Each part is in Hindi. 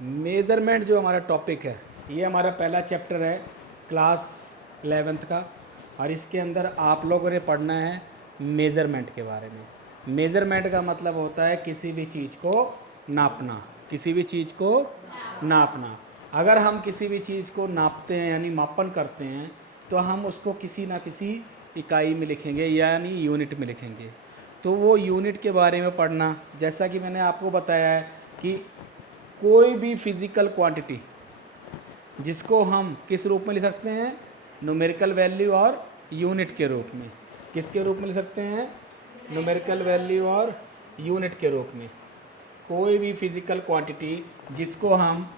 मेज़रमेंट जो हमारा टॉपिक है, ये हमारा पहला चैप्टर है क्लास 11th का, और इसके अंदर आप लोगों ने पढ़ना है मेज़रमेंट के बारे में। मेज़रमेंट का मतलब होता है किसी भी चीज़ को नापना, किसी भी चीज़ को नापना। अगर हम किसी भी चीज़ को नापते हैं यानी मापन करते हैं, तो हम उसको किसी ना किसी इकाई में लिखेंगे यानी यूनिट में लिखेंगे। तो वो यूनिट के बारे में पढ़ना, जैसा कि मैंने आपको बताया है कि कोई भी फिज़िकल क्वांटिटी जिसको हम किस रूप में लिख सकते हैं, न्यूमेरिकल वैल्यू और यूनिट के रूप में। किसके रूप में लिख सकते हैं? न्यूमेरिकल वैल्यू और यूनिट के रूप में। कोई भी फिज़िकल क्वांटिटी जिसको हम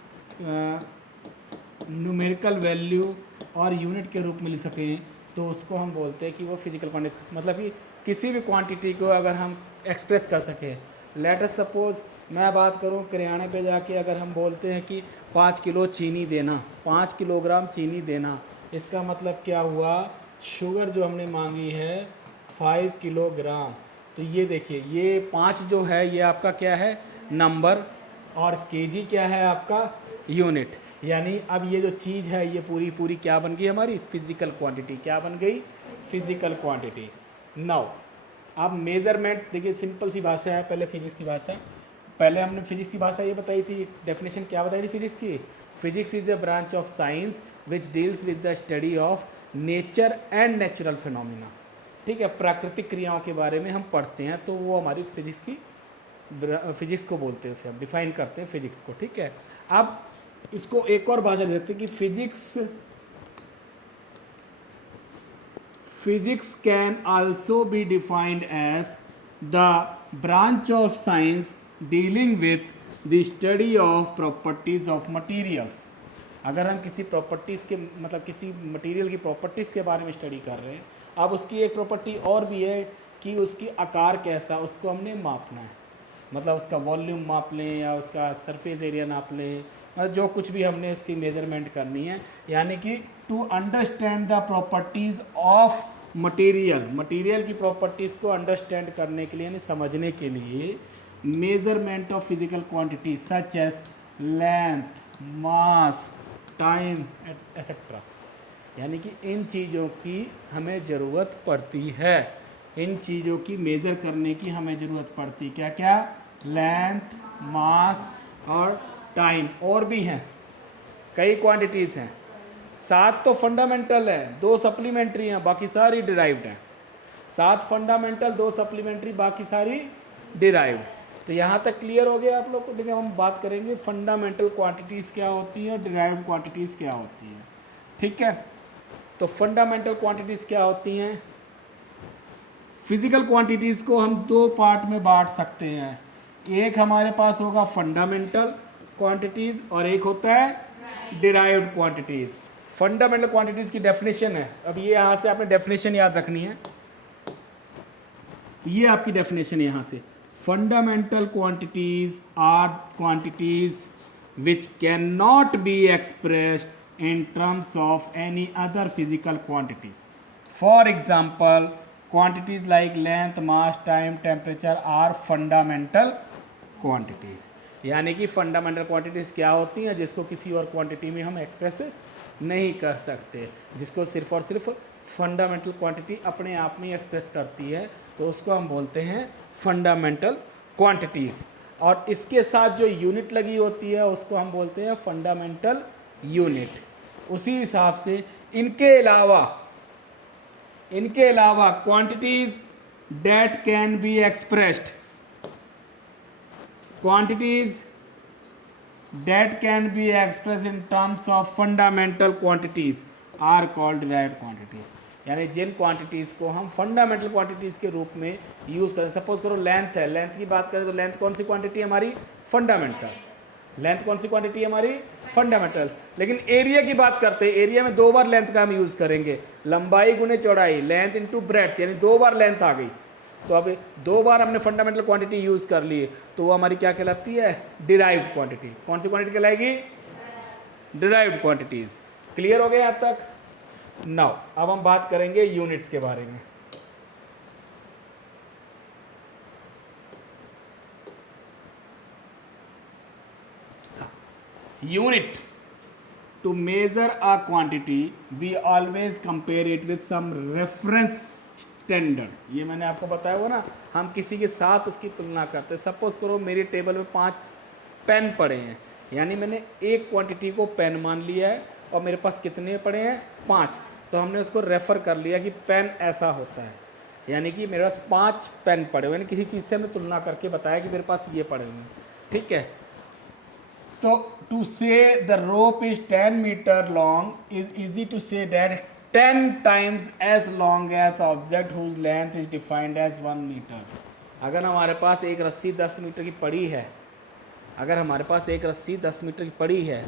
न्यूमेरिकल वैल्यू और यूनिट के रूप में लिख सकें, तो उसको हम बोलते हैं कि वो फिज़िकल क्वांटिटी, मतलब कि किसी भी क्वांटिटी को अगर हम एक्सप्रेस कर सकें। लेट अस सपोज मैं बात करूं, किराने पे जाके अगर हम बोलते हैं कि 5 किलो चीनी देना, 5 किलोग्राम चीनी देना, इसका मतलब क्या हुआ? शुगर जो हमने मांगी है 5 किलोग्राम। तो ये देखिए, ये 5 जो है ये आपका क्या है? नंबर, और केजी क्या है आपका? यूनिट। यानी अब ये जो चीज़ है ये पूरी पूरी क्या बन गई हमारी? Physical quantity. क्या बन गई? Physical quantity. नाउ अब मेज़रमेंट देखिए, सिंपल सी भाषा है, पहले फिजिक्स की भाषा। पहले हमने फिजिक्स की भाषा ये बताई थी, डेफिनेशन क्या बताई थी फिजिक्स की? Physics is a branch of science which deals with the study of nature and natural phenomena. ठीक है, प्राकृतिक क्रियाओं के बारे में हम पढ़ते हैं, तो वो हमारी फिजिक्स की फिजिक्स को बोलते हैं, उसे हम डिफाइन करते हैं फिजिक्स को। ठीक है, अब इसको एक और भाषा देते हैं कि physics can also be defined as the branch of science dealing with the study of properties of materials. अगर हम किसी प्रॉपर्टीज़ के मतलब किसी मटेरियल की प्रॉपर्टीज़ के बारे में स्टडी कर रहे हैं, अब उसकी एक प्रॉपर्टी और भी है कि उसकी आकार कैसा, उसको हमने मापना है। मतलब उसका वॉल्यूम माप लें या उसका सरफेस एरिया नाप लें, मतलब जो कुछ भी हमने उसकी मेजरमेंट करनी है। यानी कि to understand the properties of material की प्रॉपर्टीज़ को अंडरस्टैंड करने के लिए यानी समझने के लिए measurement of physical quantity such as length, mass, time etcetera, यानी कि इन चीज़ों की हमें ज़रूरत पड़ती है। इन चीज़ों की मेज़र करने की हमें ज़रूरत पड़ती है। क्या क्या? लेंथ, मास और टाइम। और भी हैं, कई क्वांटिटीज़ हैं। 7 तो फंडामेंटल है, 2 सप्लीमेंट्री हैं, बाकी सारी डिराइव्ड हैं। 7 फंडामेंटल, 2 सप्लीमेंट्री, बाकी सारी डिराइव्ड। तो यहाँ तक क्लियर हो गया आप लोग को? देखिए, हम बात करेंगे फंडामेंटल क्वांटिटीज़ क्या होती हैं और डिराइव्ड क्वांटिटीज़ क्या होती हैं। ठीक है, तो फंडामेंटल क्वांटिटीज़ क्या होती हैं? फिजिकल क्वांटिटीज़ को हम 2 पार्ट में बांट सकते हैं। एक हमारे पास होगा फंडामेंटल क्वांटिटीज़ और एक होता है डिराइव्ड क्वांटिटीज़। फंडामेंटल क्वांटिटीज़ की डेफिनेशन है, अब ये यहाँ से आपने डेफिनेशन याद रखनी है। ये आपकी डेफिनेशन है यहाँ से। Fundamental quantities are quantities which can not be expressed in terms of any other physical quantity. For example, quantities like length, mass, time, temperature are fundamental quantities। यानी कि फंडामेंटल क्वांटिटीज़ क्या होती हैं जिसको किसी और क्वांटिटी में हम एक्सप्रेस नहीं कर सकते, जिसको सिर्फ और सिर्फ फंडामेंटल क्वांटिटी अपने आप में एक्सप्रेस करती है, तो उसको हम बोलते हैं फंडामेंटल क्वांटिटीज़। और इसके साथ जो यूनिट लगी होती है उसको हम बोलते हैं फंडामेंटल यूनिट। उसी हिसाब से इनके अलावा quantities that can be expressed, quantities that can be express in terms of fundamental quantities are called derived quantities. यानी जिन क्वांटिटीज़ को हम फंडामेंटल क्वांटिटीज़ के रूप में यूज़ करें, सपोज करो लेंथ है, लेंथ की बात करें तो लेंथ कौन सी क्वांटिटी है हमारी? फंडामेंटल। लेंथ कौन सी क्वांटिटी है हमारी? फंडामेंटल। लेकिन एरिया की बात करते हैं, एरिया में 2 बार लेंथ का हम यूज़ करेंगे, लंबाई गुने चौड़ाई, लेंथ इनटू ब्रेड्थ, यानी 2 बार लेंथ आ गई। तो अब 2 बार हमने फंडामेंटल क्वांटिटी यूज़ कर ली, तो वो हमारी क्या कहलाती है? Derived quantity. कौन सी क्वांटिटी कहलाएगी? Derived quantities. क्लियर हो गया यहाँ तक? नाउ अब हम बात करेंगे यूनिट्स के बारे में। unit to measure a quantity we always compare it with some reference standard. ये मैंने आपको बताया हुआ ना, हम किसी के साथ उसकी तुलना करते हैं. सपोज करो मेरी टेबल में 5 पेन पड़े हैं, यानी मैंने एक क्वांटिटी को पेन मान लिया है और मेरे पास कितने पड़े हैं 5, तो हमने उसको रेफ़र कर लिया कि पेन ऐसा होता है, यानी कि मेरे पास 5 पेन पड़े हुए हैं. किसी चीज़ से हमने तुलना करके बताया कि मेरे पास ये पड़े हुए हैं. ठीक है, तो to say the rope is 10 metre long is easy to say that 10 times as long as object whose length is defined as 1 metre. अगर हमारे पास एक रस्सी 10 मीटर की पड़ी है, अगर हमारे पास एक रस्सी 10 मीटर की पड़ी है,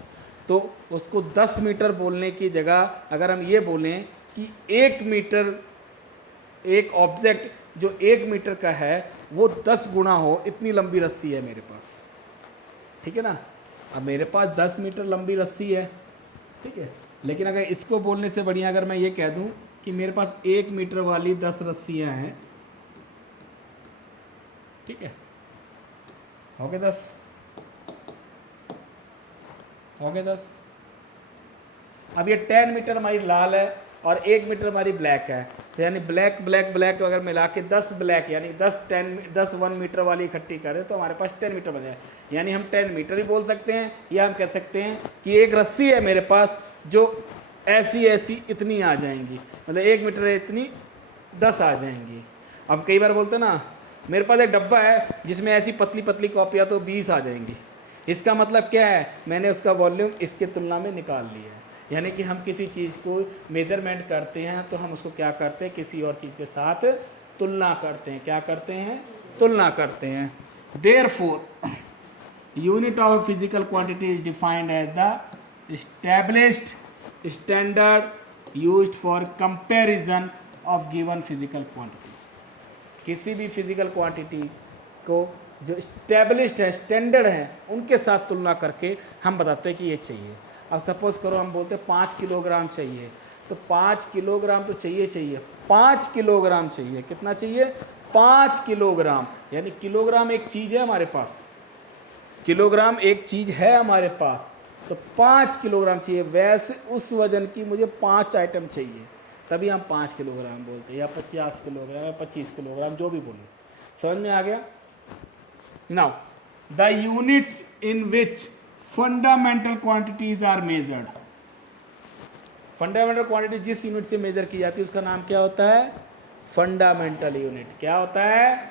तो उसको 10 मीटर बोलने की जगह अगर हम ये बोलें कि 1 मीटर, एक ऑब्जेक्ट जो 1 मीटर का है वो 10 गुना हो, इतनी लंबी रस्सी है मेरे पास. ठीक है ना, अब मेरे पास 10 मीटर लंबी रस्सी है. ठीक है, लेकिन अगर इसको बोलने से बढ़िया अगर मैं ये कह दूं कि मेरे पास 1 मीटर वाली 10 रस्सियां हैं. ठीक है, हो गए 10, हो गए 10. अब ये 10 मीटर हमारी लाल है और 1 मीटर हमारी ब्लैक है, तो यानी ब्लैक ब्लैक ब्लैक अगर मिला के 10 ब्लैक यानी 10 1 मीटर वाली इकट्ठी करें तो हमारे पास 10 मीटर बन जाए. यानी हम 10 मीटर ही बोल सकते हैं, या हम कह सकते हैं कि एक रस्सी है मेरे पास जो ऐसी ऐसी इतनी आ जाएंगी, मतलब 1 मीटर है इतनी 10 आ जाएंगी. अब कई बार बोलते ना मेरे पास एक डब्बा है जिसमें ऐसी पतली पतली कॉपियाँ तो 20 आ जाएंगी. इसका मतलब क्या है, मैंने उसका वॉल्यूम इसके तुलना में निकाल लिया है. यानी कि हम किसी चीज़ को मेज़रमेंट करते हैं तो हम उसको क्या करते हैं, किसी और चीज़ के साथ तुलना करते हैं. क्या करते हैं, तुलना करते हैं. Therefore unit of physical quantity is defined as the established standard used for comparison of given physical quantity. किसी भी फिजिकल क्वांटिटी को जो स्टैब्लिश्ड है, स्टैंडर्ड है, उनके साथ तुलना करके हम बताते हैं कि ये चाहिए. अब सपोज करो हम बोलते हैं 5 किलोग्राम चाहिए, तो 5 किलोग्राम तो चाहिए 5 किलोग्राम चाहिए. कितना चाहिए, 5 किलोग्राम. यानी किलोग्राम एक चीज़ है हमारे पास, किलोग्राम एक चीज़ है हमारे पास, तो 5 किलोग्राम चाहिए. वैसे उस वजन की मुझे 5 आइटम चाहिए, तभी हम 5 किलोग्राम बोलते हैं, या 50 किलोग्राम या 25 किलोग्राम, जो भी बोले. समझ में आ गया. Now the units in which fundamental quantities are measured. Fundamental quantity जिस यूनिट से मेजर की जाती है उसका नाम क्या होता है, फंडामेंटल यूनिट. क्या होता है,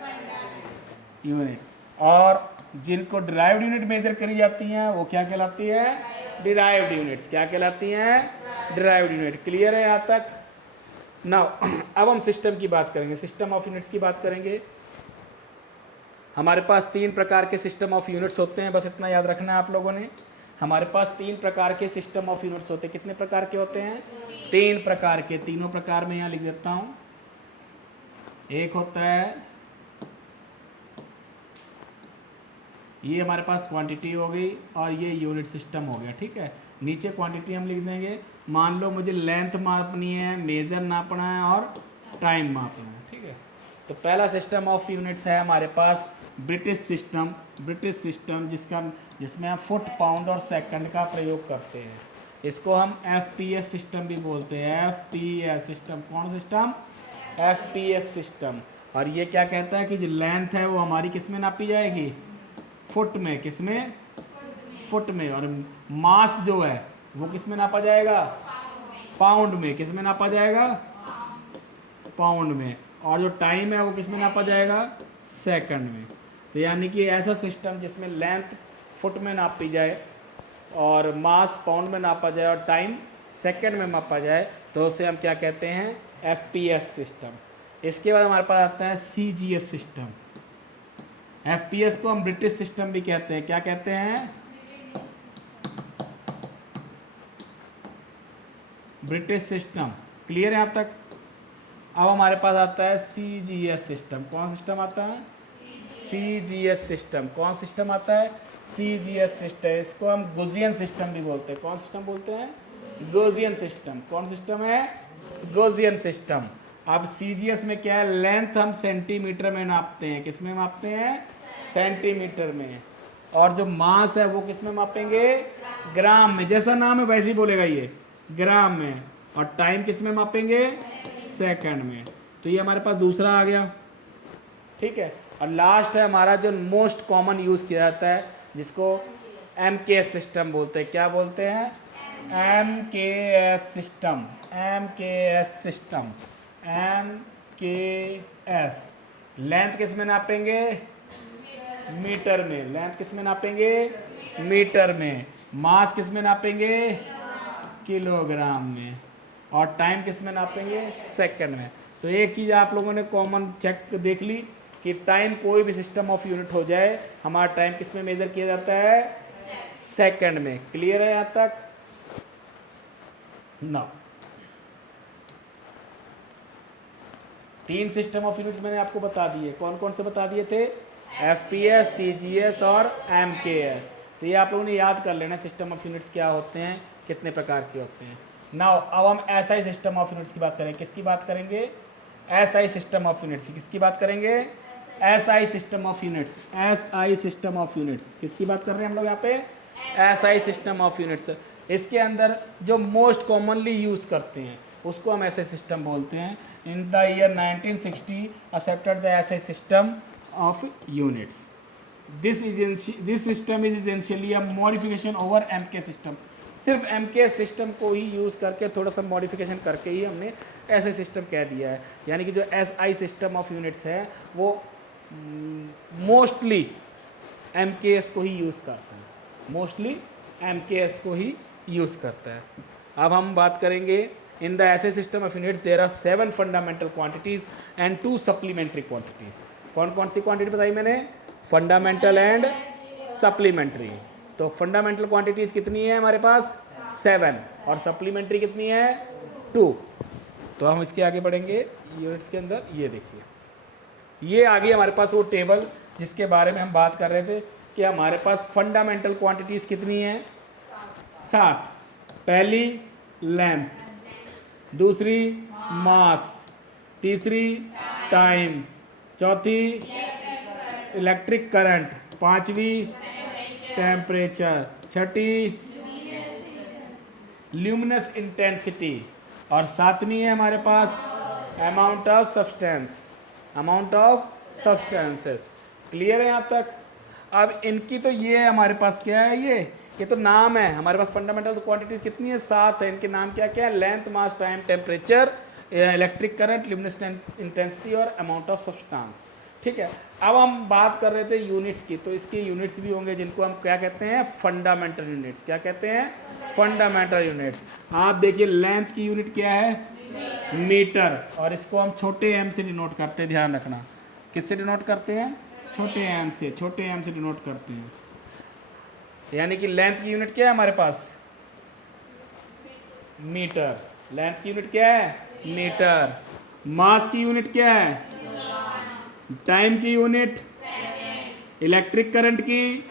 यूनिट्स. और जिनको डिराइव्ड यूनिट मेजर करी जाती हैं वो क्या कहलाती है, डिराइव्ड यूनिट्स. क्या कहलाती हैं, डिराइव्ड यूनिट. क्लियर है यहाँ तक. नाउ अब हम सिस्टम की बात करेंगे, सिस्टम ऑफ यूनिट्स की बात करेंगे. हमारे पास 3 प्रकार के सिस्टम ऑफ यूनिट्स होते हैं, बस इतना याद रखना है आप लोगों ने. हमारे पास 3 प्रकार के सिस्टम ऑफ यूनिट्स होते हैं. कितने प्रकार के होते हैं, 3 प्रकार के. तीनों प्रकार में यहाँ लिख देता हूँ. एक होता है, ये हमारे पास क्वांटिटी हो गई और ये यूनिट सिस्टम हो गया. ठीक है, नीचे क्वांटिटी हम लिख देंगे. मान लो मुझे लेंथ मापनी है, मेजर नापना है और टाइम मापना है. ठीक है, तो पहला सिस्टम ऑफ यूनिट्स है हमारे पास ब्रिटिश सिस्टम. ब्रिटिश सिस्टम जिसमें हम फुट, पाउंड और सेकंड का प्रयोग करते हैं. इसको हम FPS सिस्टम भी बोलते हैं. FPS system. कौन सिस्टम, FPS सिस्टम. और ये क्या कहता है कि जो लेंथ है वो हमारी किस में नापी जाएगी, फुट में. किस में, फुट में. और मास जो है वो किस में नापा जाएगा, पाउंड में. किस में नापा जाएगा, पाउंड में. और जो टाइम है वो किस में नापा जाएगा, सेकंड में. तो यानी कि ऐसा सिस्टम जिसमें लेंथ फुट में नापी जाए और मास पाउंड में नापा जाए और टाइम सेकंड में मापा जाए, तो उसे हम क्या कहते हैं, FPS सिस्टम. इसके बाद हमारे पास आता है CGS सिस्टम. FPS को हम ब्रिटिश सिस्टम भी कहते हैं. क्या कहते हैं, ब्रिटिश सिस्टम. क्लियर है यहाँ तक. अब हमारे पास आता है CGS सिस्टम. कौन सिस्टम आता है, CGS सिस्टम. कौन सिस्टम आता है, CGS सिस्टम. इसको हम गोजियन सिस्टम भी बोलते हैं. कौन सिस्टम बोलते हैं, गोजियन सिस्टम. कौन सिस्टम है, गोजियन सिस्टम. अब CGS में क्या है, लेंथ हम सेंटीमीटर में नापते हैं. किस में नापते हैं, सेंटीमीटर में. और जो मास है वो किस में मापेंगे, ग्राम में, जैसा नाम है वैसे ही बोलेगा ये, ग्राम में। और टाइम किस में मापेंगे, सेकंड में। तो ये हमारे पास दूसरा आ गया, ठीक है। और लास्ट है हमारा जो मोस्ट कॉमन यूज़ किया जाता है, जिसको MKS सिस्टम बोलते हैं। क्या बोलते हैं, MKS system, MKS system, MKS। Length किस में नापेंगे, मीटर में। लेंथ किस में नापेंगे, मीटर में। मास किस में नापेंगे, किलोग्राम में। और टाइम किस में नापेंगे, सेकंड में। तो एक चीज़ आप लोगों ने कॉमन चेक देख ली कि टाइम कोई भी सिस्टम ऑफ यूनिट हो जाए, हमारा टाइम किस में मेजर किया जाता है, सेकंड में। क्लियर है यहाँ तक ना। 3 सिस्टम ऑफ यूनिट्स मैंने आपको बता दिए। कौन कौन से बता दिए थे, FPS, CGS और MKS। तो ये आप लोगों ने याद कर लेना सिस्टम ऑफ यूनिट्स क्या होते हैं, कितने प्रकार के होते हैं। नाउ अब हम SI सिस्टम ऑफ यूनिट्स की बात करेंगे। किसकी बात करेंगे, SI सिस्टम ऑफ यूनिट्स। किसकी बात करेंगे, SI system of units. SI system of units किसकी बात कर रहे हैं हम लोग यहाँ पे, SI सिस्टम ऑफ यूनिट्स। इसके अंदर जो मोस्ट कॉमनली यूज़ करते हैं उसको हम SI सिस्टम बोलते हैं। In the year 1960 accepted the SI system of units. This system is essentially a modification over MK system. सिर्फ MK सिस्टम को ही यूज़ करके थोड़ा सा मॉडिफिकेशन करके ही हमने SI सिस्टम कह दिया है। यानी कि जो SI सिस्टम ऑफ यूनिट्स है वो मोस्टली MKS को ही यूज़ करता है, मोस्टली MKS को ही यूज़ करता है। अब हम बात करेंगे in the SI system of units there are 7 fundamental quantities and 2 supplementary quantities. कौन कौन सी क्वांटिटी बताई मैंने, फंडामेंटल एंड सप्लीमेंट्री। तो फंडामेंटल क्वांटिटीज़ कितनी है हमारे पास, 7, और सप्लीमेंट्री कितनी है, 2। तो हम इसके आगे बढ़ेंगे यूनिट्स के अंदर। ये देखिए, ये आगे हमारे पास वो टेबल जिसके बारे में हम बात कर रहे थे कि हमारे पास फंडामेंटल क्वांटिटीज़ कितनी हैं, 7। पहली लेंथ, दूसरी मास, तीसरी टाइम, चौथी इलेक्ट्रिक करंट, पांचवी टेम्परेचर, छठी ल्यूमिनस इंटेंसिटी, और सातवीं है हमारे पास amount of substance, amount of substances. Clear है यहाँ तक। अब इनकी तो ये हमारे पास क्या है, ये तो नाम है हमारे पास। फंडामेंटल क्वांटिटीज़ कितनी है, 7 है। इनके नाम क्या क्या है, length, mass, time, temperature, electric current, luminous intensity और अमाउंट ऑफ सब्सटेंस। ठीक है। अब हम बात कर रहे थे यूनिट्स की, तो इसके यूनिट्स भी होंगे जिनको हम क्या कहते हैं, फंडामेंटल यूनिट्स। क्या कहते हैं, फंडामेंटल यूनिट्स। आप देखिए लेंथ की यूनिट क्या है, मीटर, और इसको हम छोटे m से डिनोट करते हैं। ध्यान रखना, किससे डिनोट करते हैं, छोटे m से, छोटे m से डिनोट करते हैं। यानी कि लेंथ की यूनिट क्या है हमारे पास, मीटर। लेंथ की यूनिट क्या है, मीटर। मास की यूनिट क्या है, टाइम की यूनिट, इलेक्ट्रिक करंट की,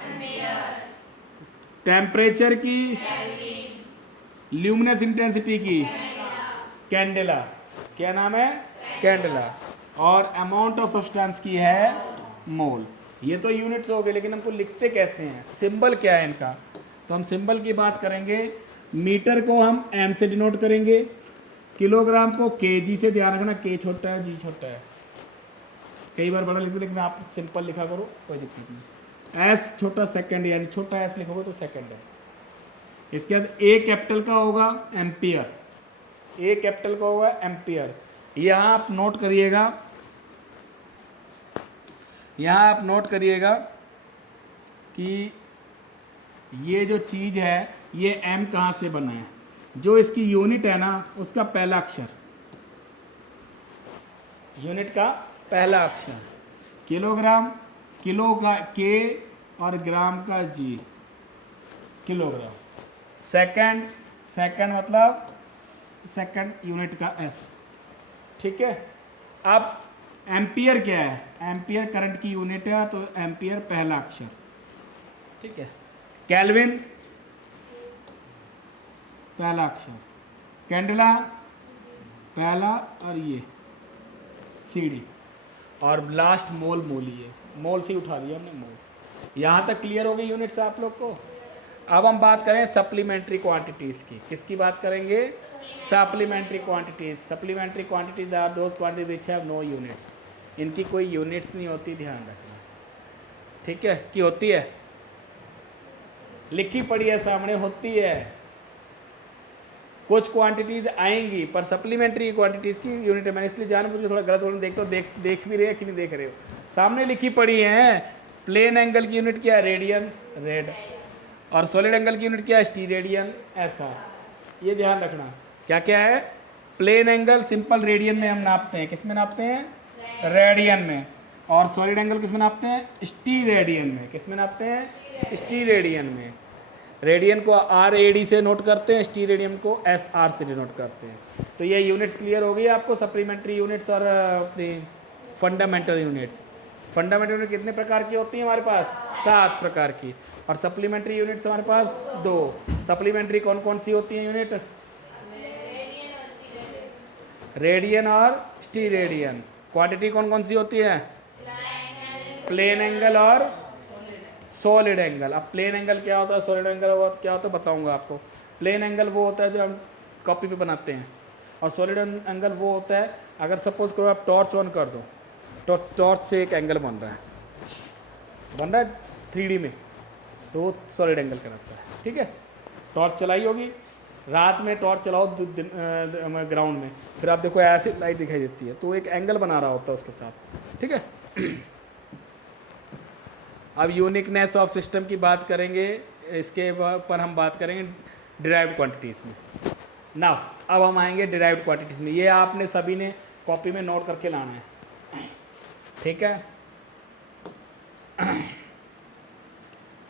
टेम्परेचर की, ल्यूमिनस इंटेंसिटी की, कैंडेला। क्या नाम है, कैंडेला। और अमाउंट ऑफ सब्सटेंस की है मोल। ये तो यूनिट्स हो गए, लेकिन हमको लिखते कैसे हैं, सिंबल क्या है इनका। तो हम सिंबल की बात करेंगे। मीटर को हम m से डिनोट करेंगे, किलोग्राम को kg से। ध्यान रखना k छोटा है, g छोटा है। कई बार बड़ा लिखते, लेकिन आप सिंपल लिखा करो, कोई दिक्कत नहीं। s छोटा सेकंड, यानी छोटा s लिखोगे तो सेकंड है। इसके बाद a कैपिटल का होगा एम्पियर, a कैपिटल का होगा एम्पियर। यहाँ आप नोट करिएगा, यहाँ आप नोट करिएगा कि ये जो चीज़ है ये m कहाँ से बना है। जो इसकी यूनिट है ना, उसका पहला अक्षर, यूनिट का पहला अक्षर, किलोग्राम, किलो का k और ग्राम का g, किलोग्राम। सेकंड, सेकंड मतलब सेकंड यूनिट का s। ठीक है। अब एम्पियर क्या है, एम्पियर करंट की यूनिट है, तो एम्पियर पहला अक्षर। ठीक है। केल्विन पहला अक्षर, कैंडेला पहला, और ये सीडी, और लास्ट मोल, मोल ही है, मोल से उठा लिया हमने मोल। यहाँ तक क्लियर हो गई यूनिट्स आप लोग को। अब हम बात करें सप्लीमेंट्री क्वांटिटीज़ की। किसकी बात करेंगे? Supplementary quantities. Supplementary quantities are those quantities which have no units. इनकी कोई यूनिट्स नहीं होती, ध्यान रखना, ठीक है, कि होती है, लिखी पड़ी है सामने, होती है। कुछ क्वांटिटीज़ आएंगी पर सप्लीमेंट्री क्वांटिटीज़ की यूनिट है। मैंने इसलिए जानबूझ के थोड़ा गलत बोलने देखता हूँ, देख भी रहे हैं कि नहीं देख रहे हो, सामने लिखी पड़ी है। प्लेन एंगल की यूनिट क्या है? Radian, red. और सॉलिड एंगल की यूनिट क्या है? स्टीरेडियन, ऐसा। ये ध्यान रखना। क्या क्या है? प्लेन एंगल सिंपल रेडियन में हम नापते हैं। किस में नापते हैं? रेडियन में। और सॉलिड एंगल किस में नापते हैं? स्टीरेडियन में। किस में नापते हैं? स्टीरेडियन में। रेडियन को RAD से नोट करते हैं, स्टीरेडियन को SR से नोट करते हैं। तो ये यूनिट्स क्लियर हो गई आपको, सप्लीमेंट्री यूनिट्स और अपनी फंडामेंटल यूनिट्स। फंडामेंटल यूनिट कितने प्रकार की होती है हमारे पास? 7 प्रकार की। और सप्लीमेंट्री यूनिट्स हमारे पास 2। सप्लीमेंट्री कौन कौन सी होती हैं यूनिट? रेडियन और स्टीरेडियन। क्वांटिटी कौन कौन सी होती है? प्लेन एंगल और सॉलिड एंगल। अब प्लेन एंगल क्या होता है, सॉलिड एंगल क्या होता है बताऊंगा आपको। प्लेन एंगल वो होता है जो हम कॉपी पे बनाते हैं, और सॉलिड एंगल वो होता है अगर सपोज करो आप टॉर्च ऑन कर दो तो टॉर्च से एक एंगल बन रहा है 3D में, तो सॉलिड एंगल कहलाता है। ठीक है, टॉर्च चलाई होगी, रात में टॉर्च चलाओ ग्राउंड में, फिर आप देखो ऐसे लाइट दिखाई देती है, तो एक एंगल बना रहा होता है उसके साथ। ठीक है। अब यूनिकनेस ऑफ सिस्टम की बात करेंगे, इसके पर हम बात करेंगे डिराइव्ड क्वांटिटीज़ में। नाउ अब हम आएंगे डिराइव्ड क्वांटिटीज़ में। ये आपने सभी ने कॉपी में नोट करके लाना है, ठीक है।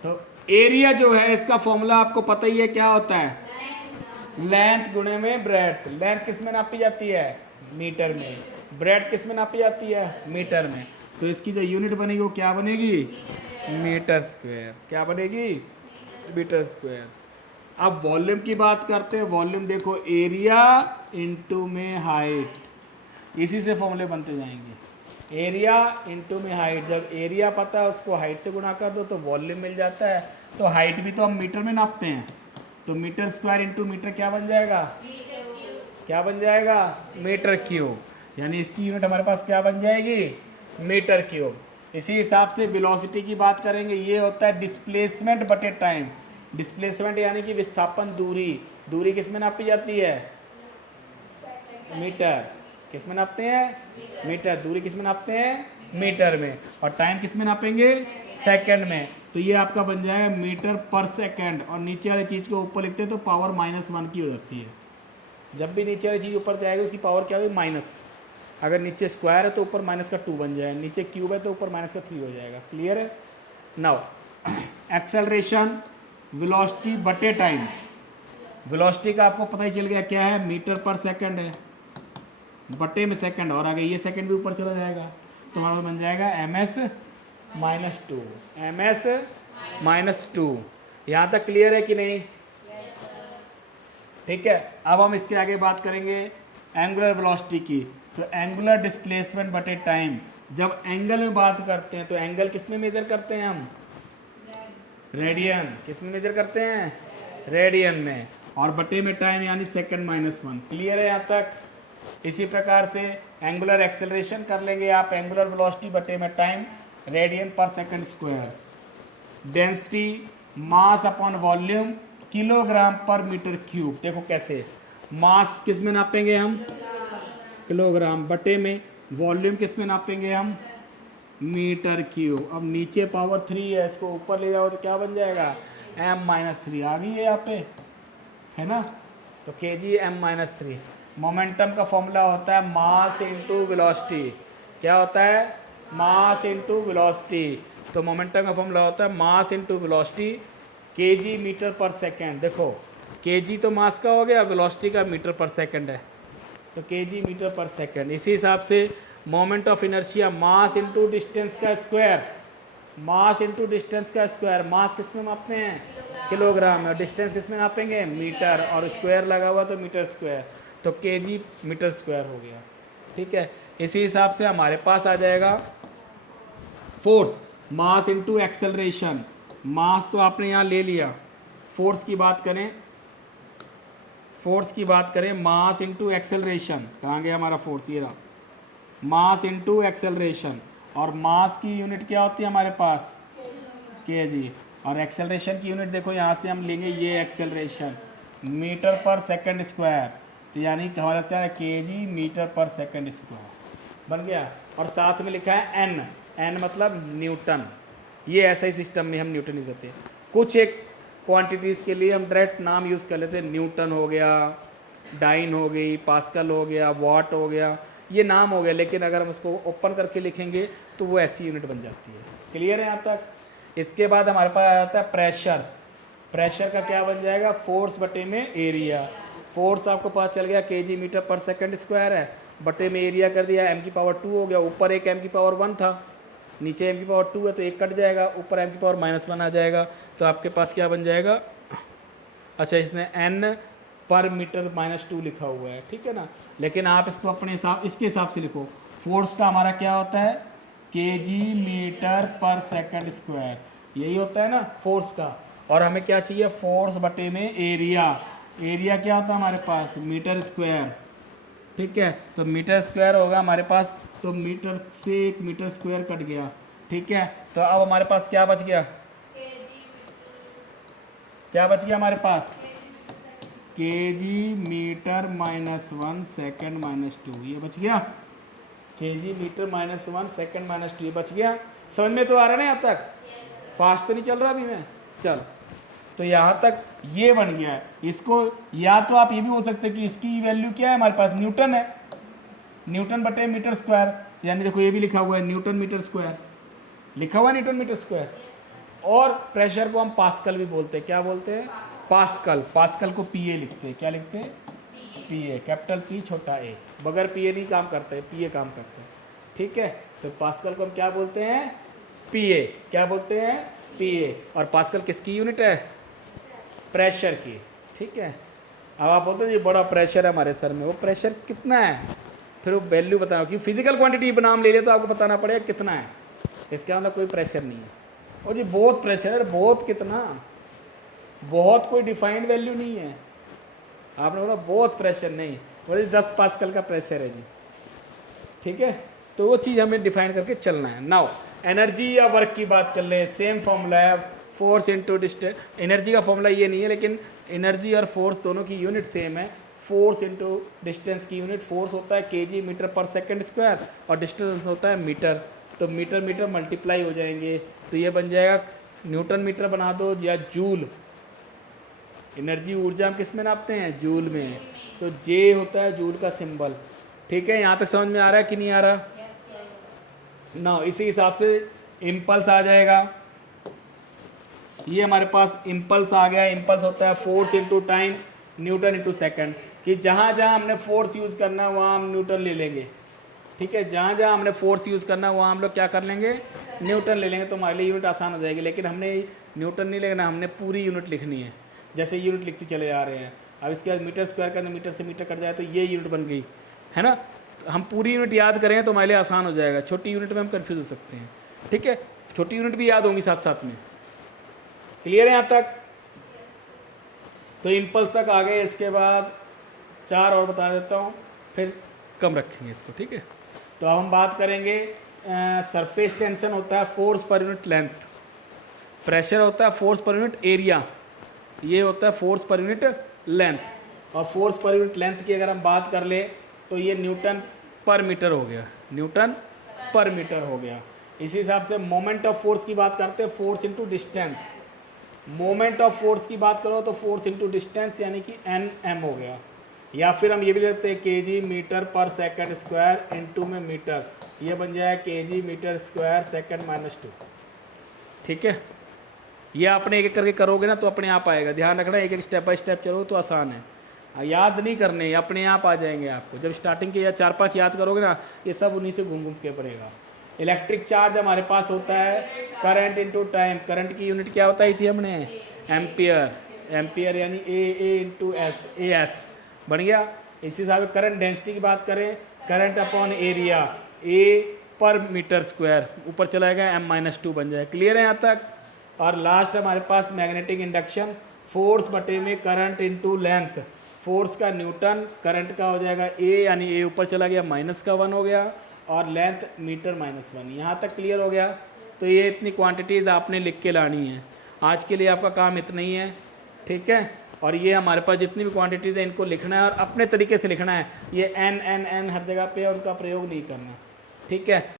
तो एरिया जो है इसका फॉर्मूला आपको पता ही है, क्या होता है? लेंथ गुणे में ब्रेड्थ। लेंथ किस में नापी जाती है? मीटर में। ब्रेड्थ किस में नापी जाती है? मीटर में। तो इसकी जो यूनिट बनेगी वो क्या बनेगी? Metre square. क्या बनेगी? Metre square. अब वॉल्यूम की बात करते हैं। वॉल्यूम देखो, एरिया इनटू में हाइट, इसी से फॉर्मूले बनते जाएंगे। एरिया इनटू में हाइट, जब एरिया पता है उसको हाइट से गुणा कर दो तो वॉल्यूम मिल जाता है। तो हाइट भी तो हम मीटर में नापते हैं, तो मीटर स्क्वायर इनटू मीटर क्या बन जाएगा? क्या बन जाएगा? Metre cube. यानी इसकी यूनिट हमारे पास क्या बन जाएगी? Metre cube. इसी हिसाब से वेलोसिटी की बात करेंगे। ये होता है डिस्प्लेसमेंट बटे टाइम। डिस्प्लेसमेंट यानी कि विस्थापन दूरी। दूरी किस में नापी जाती है? मीटर। किस में नापते हैं? मीटर। दूरी किस में नापते हैं? मीटर में। और टाइम किस में नापेंगे? सेकंड में। तो ये आपका बन जाएगा मीटर पर सेकंड। और नीचे वाली चीज़ को ऊपर लिखते हैं तो पावर -1 की हो जाती है। जब भी नीचे वाली चीज़ ऊपर जाएगी उसकी पावर क्या होगी? माइनस। अगर नीचे स्क्वायर है तो ऊपर -2 बन जाएगा, नीचे क्यूब है तो ऊपर -3 हो जाएगा। क्लियर है? नाउ एक्सेलरेशन वेलोसिटी बटे टाइम। वेलोसिटी का आपको पता ही चल गया क्या है? मीटर पर सेकंड है, बटे में सेकंड, और आगे ये सेकंड भी ऊपर चला जाएगा, तो हमारा बन जाएगा ms-2। यहाँ तक क्लियर है कि नहीं? ठीक है। अब हम इसके आगे बात करेंगे एंगुलर वेलोसिटी की। तो एंगुलर डिस्प्लेसमेंट बटे टाइम। जब एंगल में बात करते हैं तो एंगल किस में मेजर करते हैं हम? रेडियन। किस में मेजर करते हैं? रेडियन में। और बटे में टाइम यानी सेकंड -1। क्लियर है यहाँ तक? इसी प्रकार से एंगुलर एक्सेलरेशन कर लेंगे आप, एंगुलर वेलोसिटी बटे में टाइम, रेडियन पर second square. Density mass upon volume kilogram पर मीटर क्यूब। देखो कैसे, मास किस में नापेंगे हम? किलोग्राम, बटे में वॉल्यूम किस में नापेंगे हम? Metre cube. अब नीचे पावर 3 है, इसको ऊपर ले जाओ तो क्या बन जाएगा? m-3 आ गई है यहाँ पे, है ना? तो kg m-3। मोमेंटम का फॉर्मूला होता है मास इंटू वेलोसिटी। क्या होता है? Mass into velocity. तो मोमेंटम का फॉर्मूला होता है mass into velocity, kg metre per second. देखो kg तो मास का हो गया, वेलोसिटी का मीटर पर सेकेंड है, तो kg मीटर पर सेकेंड। इसी हिसाब से moment of inertia mass into distance का स्क्वायर। मास इंटू डिस्टेंस का स्क्वायर। मास किस में मापते हैं? किलोग्राम में। और डिस्टेंस किस में नापेंगे? मीटर। और स्क्वायर लगा हुआ तो मीटर स्क्वायर, तो kg मीटर स्क्वायर हो गया। ठीक है। इसी हिसाब से हमारे पास आ जाएगा फोर्स। मास इंटू एक्सेलरेशन, मास तो आपने यहाँ ले लिया, फोर्स की बात करें, फोर्स की बात करें, मास इंटू एक्सेलरेशन, कहाँ गया हमारा फोर्स, ये रहा, मास इंटू एक्सेलरेशन, और मास की यूनिट क्या होती है हमारे पास, केजी, और एक्सेलरेशन की यूनिट देखो यहाँ से हम लेंगे ये एक्सेलरेशन मीटर पर सेकंड स्क्वायर, तो यानी कि हमारे क्या है केजी मीटर पर सेकंड स्क्वायर बन गया, और साथ में लिखा है एन, एन मतलब न्यूटन, ये ऐसा ही सिस्टम में हम न्यूटन यूज करते हैं। कुछ एक क्वांटिटीज़ के लिए हम डायरेक्ट नाम यूज़ कर लेते हैं, न्यूटन हो गया, डाइन हो गई, पास्कल हो गया, वाट हो गया, ये नाम हो गया, लेकिन अगर हम उसको ओपन करके लिखेंगे तो वो ऐसी यूनिट बन जाती है। क्लियर है यहाँ तक। इसके बाद हमारे पास आ जाता है प्रेशर, प्रेशर का क्या बन जाएगा, फोर्स बटे में एरिया, फोर्स आपको पता चल गया केजी मीटर पर सेकंड स्क्वायर है, बटे में एरिया कर दिया एम की पावर 2 हो गया, ऊपर एक एम की पावर 1 था, नीचे एम की पावर 2 है तो एक कट जाएगा, ऊपर एम की पावर -1 आ जाएगा, तो आपके पास क्या बन जाएगा, अच्छा इसने एन पर मीटर -2 लिखा हुआ है, ठीक है ना, लेकिन आप इसको अपने हिसाब, इसके हिसाब से लिखो, फोर्स का हमारा क्या होता है केजी मीटर पर सेकंड स्क्वायर, यही होता है ना फोर्स का, और हमें क्या चाहिए फोर्स बटे में एरिया, एरिया क्या होता है हमारे पास मीटर स्क्वायर, ठीक है, तो मीटर स्क्वायर होगा हमारे पास, तो मीटर से एक मीटर स्क्वायर कट गया, ठीक है, तो अब हमारे पास क्या बच गया, क्या बच गया हमारे पास केजी मीटर -1 सेकंड -2, ये बच गया केजी मीटर -1 सेकंड -2, ये बच गया। समझ में तो आ रहा है ना यहाँ तक, फास्ट तो नहीं चल रहा अभी मैं, चल तो यहाँ तक ये बन गया है। इसको या तो आप ये भी हो सकते हैं कि इसकी वैल्यू क्या है हमारे पास न्यूटन है, न्यूटन बटे मीटर स्क्वायर, यानी देखो ये भी लिखा हुआ है न्यूटन मीटर स्क्वायर, लिखा हुआ है न्यूटन मीटर स्क्वायर, और प्रेशर को हम पास्कल भी बोलते हैं, क्या बोलते हैं पास्कल, पास्कल को पीए लिखते हैं, क्या लिखते हैं पीए, कैपिटल पी छोटा ए, बगैर पीए नहीं काम करते हैं, पीए काम करते हैं, ठीक है, तो पास्कल को हम क्या बोलते हैं पीए, क्या बोलते हैं पीए, और पास्कल किसकी यूनिट है प्रेशर की, ठीक है। अब आप बोलते हैं ये बड़ा प्रेशर है हमारे सर में, वो प्रेशर कितना है, फिर वो वैल्यू बताओ, कि फिजिकल क्वांटिटी नाम ले लिया तो आपको बताना पड़ेगा कितना है, इसके अंदर कोई प्रेशर नहीं है, और ये बहुत प्रेशर है, बहुत कितना, बहुत कोई डिफाइंड वैल्यू नहीं है, आपने बोला बहुत प्रेशर नहीं, बोले 10 पास्कल का प्रेशर है जी, ठीक है, तो वो चीज़ हमें डिफाइन करके चलना है। नाउ एनर्जी या वर्क की बात कर ले, सेम फॉर्मूला है, फोर्स इंटू डिस्टेंस, एनर्जी का फॉर्मूला ये नहीं है, लेकिन एनर्जी और फोर्स दोनों की यूनिट सेम है, फोर्स इंटू डिस्टेंस की यूनिट, फोर्स होता है केजी मीटर पर सेकंड स्क्वायर, और डिस्टेंस होता है मीटर, तो मीटर मीटर मल्टीप्लाई हो जाएंगे, तो ये बन जाएगा न्यूटन मीटर बना दो या जूल, एनर्जी ऊर्जा हम किस में नापते हैं जूल में, तो जे होता है जूल का सिंबल, ठीक है, यहाँ तक समझ में आ रहा है कि नहीं आ रहा ना। इसी हिसाब से इम्पल्स आ जाएगा, ये हमारे पास इम्पल्स आ गया, इम्पल्स होता है force into time Newton into second, कि जहाँ जहाँ हमने फोर्स यूज़ करना है वहाँ हम न्यूटन ले लेंगे, ठीक है, जहाँ जहाँ हमने फोर्स यूज़ करना है वहाँ हम लोग क्या कर लेंगे न्यूटन ले लेंगे, तो हमारे लिए यूनिट आसान हो जाएगी, लेकिन हमने न्यूटन नहीं लेना, हमने पूरी यूनिट लिखनी है, जैसे यूनिट लिखते चले जा रहे हैं। अब इसके बाद मीटर स्क्वायर करना, मीटर से मीटर कट जाए तो ये यूनिट बन गई है ना, तो हम पूरी यूनिट याद करें तो हमारे लिए आसान हो जाएगा, छोटी यूनिट में हम कन्फ्यूज हो सकते हैं, ठीक है, छोटी यूनिट भी याद होंगी साथ साथ में। क्लियर है यहाँ तक, तो इम्पल्स तक आ गए, इसके बाद 4 और बता देता हूँ, फिर कम रखेंगे इसको, ठीक है। तो अब हम बात करेंगे सरफेस टेंशन होता है force per unit length, pressure होता है फोर्स पर यूनिट एरिया, ये होता है फोर्स पर यूनिट लेंथ, और फोर्स पर यूनिट लेंथ की अगर हम बात कर ले तो ये न्यूटन पर मीटर हो गया, न्यूटन पर मीटर हो गया। इसी हिसाब से मोमेंट ऑफ फोर्स की बात करते हैं, force into distance, moment of force की बात करो तो फोर्स इंटू डिस्टेंस यानी कि एन एम हो गया, या फिर हम ये भी देखते हैं केजी मीटर पर सेकंड स्क्वायर इनटू में मीटर, ये बन जाए केजी मीटर स्क्वायर सेकंड -2, ठीक है। ये आपने एक एक करके करोगे ना तो अपने आप आएगा, ध्यान रखना एक एक स्टेप बाय स्टेप चलो तो आसान है, याद नहीं करने, अपने आप आ जाएंगे आपको, जब स्टार्टिंग के या 4-5 याद करोगे ना ये सब उन्हीं से घूम घूम के पड़ेगा। इलेक्ट्रिक चार्ज हमारे पास होता है करंट इंटू टाइम, करंट की यूनिट क्या बताई थी हमने एम्पियर, एम्पियर यानी ए इंटू एस, ए एस बन गया। इसी हिसाब से करंट डेंसिटी की बात करें, करंट अपॉन एरिया, ए पर मीटर स्क्वायर, ऊपर चला जाएगा m-2 बन जाएगा। क्लियर है यहाँ तक। और लास्ट हमारे पास मैग्नेटिक इंडक्शन, फोर्स बटे में करंट इनटू लेंथ, फोर्स का न्यूटन, करंट का हो जाएगा ए, यानी ए ऊपर चला गया -1 हो गया, और लेंथ मीटर -1। यहाँ तक क्लियर हो गया। तो ये इतनी क्वांटिटीज़ आपने लिख के लानी है। आज के लिए आपका काम इतना ही है, ठीक है। और ये हमारे पास जितनी भी क्वांटिटीज़ है इनको लिखना है और अपने तरीके से लिखना है। ये एन एन एन हर जगह पे उनका प्रयोग नहीं करना, ठीक है।